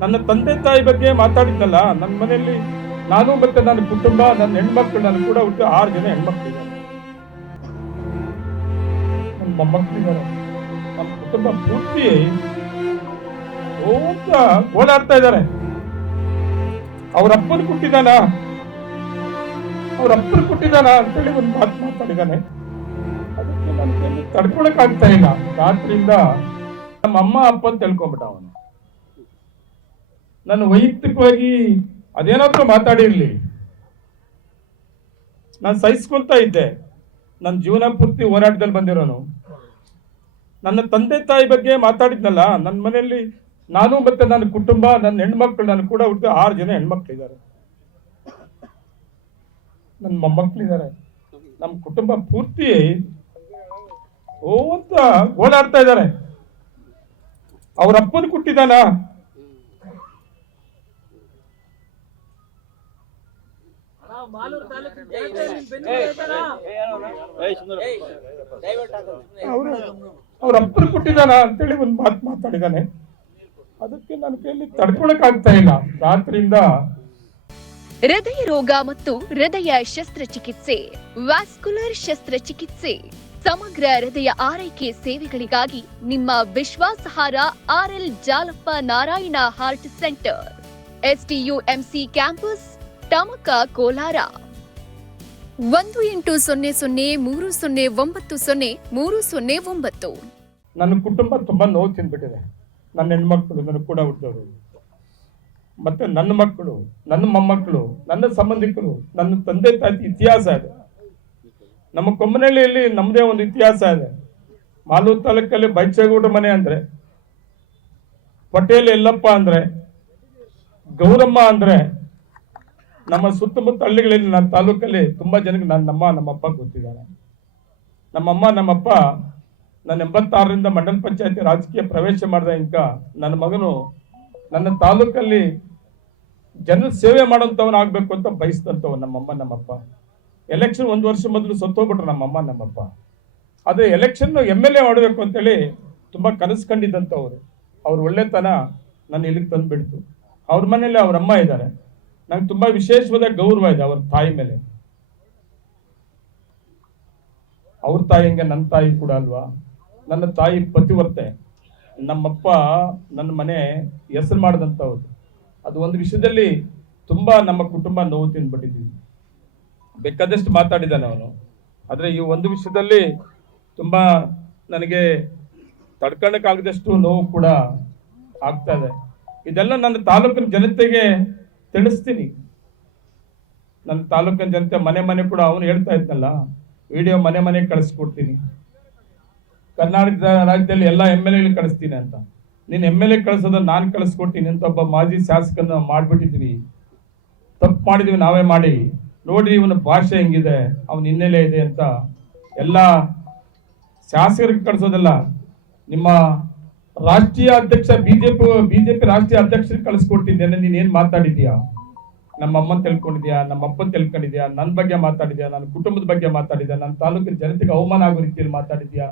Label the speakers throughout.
Speaker 1: ನನ್ನ ತಂದೆ ತಾಯಿ ಬಗ್ಗೆ ಮಾತಾಡಿದ್ನಲ್ಲ ನನ್ನ ಮನೆಯಲ್ಲಿ ನಾನು ಮತ್ತೆ ನನ್ನ ಕುಟುಂಬ, ನನ್ನ ಹೆಣ್ಮಕ್ಳು, ನಾನು ಕೂಡ ಹುಟ್ಟು ಆರು ಜನ ಹೆಣ್ಮಕ್ಳಿದ್ದಾರೆ ನನ್ನ ನಮ್ಮ ಕುಟುಂಬ ಪೂರ್ತಿ ಅಂತ ಓಡಾಡ್ತಾ ಇದ್ದಾರೆ. ಅವ್ರ ಅಪ್ಪನ ಕೊಟ್ಟಿದ್ದಾನ? ಅವ್ರ ಅಪ್ಪನ ಕೊಟ್ಟಿದ್ದಾನ ಅಂತೇಳಿ ಒಂದು ಮಾತು ಮಾತಾಡಿದಾನೆ ಅದಕ್ಕೆ ನನ್ಗೆ ತಡ್ಕೊಳಕ್ ಆಗ್ತಾ ಇಲ್ಲ. ರಾತ್ರಿಯಿಂದ ನಮ್ಮ ಅಮ್ಮ ಅಪ್ಪ ಅಂತ ತಿಳ್ಕೊಂಬಿಟ್ಟ ಅವನು. ನನ್ನ ವೈಯಕ್ತಿಕವಾಗಿ ಅದೇನಾದರೂ ಮಾತಾಡಿರಲಿ. ನಾನು ಸಹಿಸ್ಕೊಂತ ಇದ್ದೆ. ನನ್ನ ಜೀವನ ಪೂರ್ತಿ ಹೋರಾಟದಲ್ಲಿ ಬಂದಿರೋನು. ನನ್ನ ತಂದೆ ತಾಯಿ ಬಗ್ಗೆ ಮಾತಾಡಿದ್ನಲ್ಲ, ನನ್ನ ಮನೆಯಲ್ಲಿ ನಾನು ಮತ್ತೆ ನನ್ನ ಕುಟುಂಬ, ನನ್ನ ಹೆಣ್ಮಕ್ಳು, ನಾನು ಕೂಡ ಹುಟ್ಟು ಆರು ಜನ ಹೆಣ್ಮಕ್ಳಿದ್ದಾರೆ ನನ್ನ ಮೊಮ್ಮಕ್ಕಳಿದ್ದಾರೆ ನಮ್ಮ ಕುಟುಂಬ ಪೂರ್ತಿ ಓ ಅಂತ ಓಡಾಡ್ತಾ ಇದ್ದಾರೆ. ಅವ್ರ ಅಪ್ಪನ ಅವರು ಅವ್ರ ಅಪ್ಪನ ಕೊಟ್ಟಿದ್ದಾನ ಅಂತೇಳಿ ಒಂದು ಮಾತು ಮಾತಾಡಿದಾನೆ. ಅದಕ್ಕೆ ನನ್ನ ಕೈಯಲ್ಲಿ ತಡ್ಕೊಳಕ್ ಆಗ್ತಾ ಇಲ್ಲ. ರಾತ್ರಿಯಿಂದ
Speaker 2: ಹೃದಯ ರೋಗ ಮತ್ತು ಹೃದಯ ಶಸ್ತ್ರಚಿಕಿತ್ಸೆ ವ್ಯಾಸ್ಕುಲರ್ ಶಸ್ತ್ರಚಿಕಿತ್ಸೆ ಸಮಗ್ರ ಹೃದಯ ಆರೈಕೆ ಸೇವೆಗಳಿಗಾಗಿ ನಿಮ್ಮ ವಿಶ್ವಾಸಾರ್ಹ RL Jalappa Narayana heart centre STUMC campus Tamaka Kolar. ಒಂದು ಎಂಟು ಸೊನ್ನೆ ಸೊನ್ನೆ ಮೂರು ಸೊನ್ನೆ ಒಂಬತ್ತು ಸೊನ್ನೆ ಮೂರು ಸೊನ್ನೆ ಒಂಬತ್ತು.
Speaker 1: ನನ್ನ ಕುಟುಂಬ ತುಂಬಾ ನೋವು ತಿಂದ್ಬಿಟ್ಟಿದೆ. ನನ್ನ ಹೆಣ್ಮಕ್ಳು ನನ್ನ ಕೂಡ ಹುಟ್ಟಿದವರು. ಮತ್ತೆ ನನ್ನ ಮಕ್ಕಳು, ನನ್ನ ಮೊಮ್ಮಕ್ಕಳು, ನನ್ನ ಸಂಬಂಧಿಕರು, ನನ್ನ ತಂದೆ ತಾಯಿ ಇತಿಹಾಸ ಇದೆ. ನಮ್ಮ ಕೊಮ್ಮನಹಳ್ಳಿಯಲ್ಲಿ ನಮ್ಮದೇ ಒಂದು ಇತಿಹಾಸ ಇದೆ. ಮಾಲೂರು ತಾಲೂಕಲ್ಲಿ ಬೈಚೇಗೌಡ ಮನೆ ಅಂದ್ರೆ, ಪಟೇಲ್ ಎಲ್ಲಪ್ಪ ಅಂದ್ರೆ, ಗೌರಮ್ಮ ಅಂದ್ರೆ ನಮ್ಮ ಸುತ್ತಮುತ್ತ ಹಳ್ಳಿಗಳಲ್ಲಿ ನನ್ನ ತಾಲೂಕಲ್ಲಿ ತುಂಬಾ ಜನಕ್ಕೆ ನನ್ನ ನಮ್ಮ ನಮ್ಮಪ್ಪ ಗೊತ್ತಿದ್ದಾರೆ. ನಮ್ಮಮ್ಮ, ನಮ್ಮಪ್ಪ ನಾನು ಎಂಬತ್ತಾರರಿಂದ ಮಂಡಲ ಪಂಚಾಯತಿ ರಾಜಕೀಯ ಪ್ರವೇಶ ಮಾಡಿದ ಇಂಕ ನನ್ನ ಮಗನು ನನ್ನ ತಾಲೂಕಲ್ಲಿ ಜನರ ಸೇವೆ ಮಾಡೋಂಥವನು ಆಗ್ಬೇಕು ಅಂತ ಬಯಸಿದಂಥವ್ ನಮ್ಮಮ್ಮ, ನಮ್ಮಪ್ಪ. ಎಲೆಕ್ಷನ್ ಒಂದು ವರ್ಷ ಮೊದಲು ಸತ್ತೋಗ್ಬಿಟ್ರು ನಮ್ಮಮ್ಮ, ನಮ್ಮಪ್ಪ. ಅದೇ ಎಲೆಕ್ಷನ್ ಎಂ ಎಲ್ ಎ ಮಾಡಬೇಕು ಅಂತೇಳಿ ತುಂಬ ಕನಸು ಕಂಡಿದ್ದಂಥವ್ರು. ಅವ್ರ ಒಳ್ಳೆತನ ನನ್ನ ಇಲ್ಲಿಗೆ ತಂದುಬಿಡ್ತು. ಅವ್ರ ಮನೇಲಿ ಅವ್ರ ಅಮ್ಮ ಇದ್ದಾರೆ. ನಂಗೆ ತುಂಬಾ ವಿಶೇಷವಾದ ಗೌರವ ಇದೆ ಅವ್ರ ತಾಯಿ ಮೇಲೆ. ಅವ್ರ ತಾಯಿ ಹಂಗೆ ನನ್ನ ತಾಯಿ ಕೂಡ ಅಲ್ವಾ? ನನ್ನ ತಾಯಿ ಪತಿವರ್ತೆ. ನಮ್ಮಪ್ಪ ನನ್ನ ಮನೆ ಹೆಸರು ಮಾಡಿದಂಥವ್ರು ಅದು ಒಂದು ವಿಷಯದಲ್ಲಿ ತುಂಬಾ ನಮ್ಮ ಕುಟುಂಬ ನೋವು ತಿಂದ್ಬಿಟ್ಟಿದ್ದೀವಿ ಬೇಕಾದಷ್ಟು ಮಾತಾಡಿದ್ದಾನೆ ಅವನು. ಆದರೆ ಈ ಒಂದು ವಿಷಯದಲ್ಲಿ ತುಂಬಾ ನನಗೆ ತಡ್ಕೊಳಕ್ಕಾಗದಷ್ಟು ನೋವು ಕೂಡ ಆಗ್ತಾ ಇದೆ. ಇದೆಲ್ಲ ನನ್ನ ತಾಲೂಕಿನ ಜನತೆಗೆ ತಿಳಿಸ್ತೀನಿ. ನನ್ನ ತಾಲೂಕಿನ ಜನತೆ ಮನೆ ಮನೆ ಕೂಡ ಅವನು ಹೇಳ್ತಾ ಇದ್ನಲ್ಲ ವಿಡಿಯೋ ಮನೆ ಮನೆಗೆ ಕಳಿಸ್ಕೊಡ್ತೀನಿ. ಕರ್ನಾಟಕ ರಾಜ್ಯದಲ್ಲಿ ಎಲ್ಲ ಎಂ ಎಲ್ ಎಗಳು ಕಳಿಸ್ತೀನಿ ಅಂತ. ನೀನು ಎಂ ಎಲ್ ಎ ಕಳಿಸೋದನ್ನ ನಾನು ಕಳಿಸ್ಕೊಡ್ತೀನಿ ಅಂತ ಒಬ್ಬ ಮಾಜಿ ಶಾಸಕನ ಮಾಡಿಬಿಟ್ಟಿದ್ವಿ. ತಪ್ಪು ಮಾಡಿದ್ವಿ, ನಾವೇ ಮಾಡಿ. ನೋಡಿ ಇವನ ಭಾಷೆ ಹೆಂಗಿದೆ, ಅವನ ಹಿನ್ನೆಲೆ ಇದೆ ಅಂತ. ಎಲ್ಲ ಶಾಸಕರಿಗೆ ಕಳಿಸೋದಲ್ಲ, ನಿಮ್ಮ ರಾಷ್ಟ್ರೀಯ ಅಧ್ಯಕ್ಷ, ಬಿಜೆಪಿ ಬಿಜೆಪಿ ರಾಷ್ಟ್ರೀಯ ಅಧ್ಯಕ್ಷರಿಗೆ ಕಳಿಸ್ಕೊಡ್ತೀನಿ. ನೆನ್ನೆ ನೀನ್ ಏನ್ ಮಾತಾಡಿದ್ಯಾ? ನಮ್ಮ ಅಮ್ಮನ ತಿಳ್ಕೊಂಡಿದ್ಯಾ? ನಮ್ಮ ಅಪ್ಪನ್ ತಿಳ್ಕೊಂಡಿದ್ಯಾ? ನನ್ನ ಬಗ್ಗೆ ಮಾತಾಡಿದ್ಯಾ? ನನ್ನ ಕುಟುಂಬದ ಬಗ್ಗೆ ಮಾತಾಡಿದ್ಯಾ? ನನ್ನ ತಾಲೂಕಿನ ಜನತೆಗೆ ಅವಮಾನ ಆಗೋ ರೀತಿಯಲ್ಲಿ ಮಾತಾಡಿದ್ಯಾ?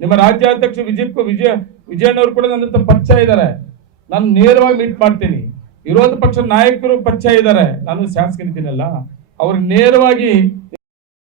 Speaker 1: ನಿಮ್ಮ ರಾಜ್ಯಾಧ್ಯಕ್ಷ ವಿಜಯ್ ವಿಜಯ, ವಿಜಯನವರು ಕೂಡ ನನ್ನ ಪರಿಚಯ ಇದ್ದಾರೆ ನಾನು ನೇರವಾಗಿ ಮೀಟ್ ಮಾಡ್ತೀನಿ. ವಿರೋಧ ಪಕ್ಷ ನಾಯಕರು ಪರಿಚಯ ಇದ್ದಾರೆ ನಾನು ಶಾಸಕನಿದ್ದೀನಲ್ಲ. ಅವ್ರಿಗೆ ನೇರವಾಗಿ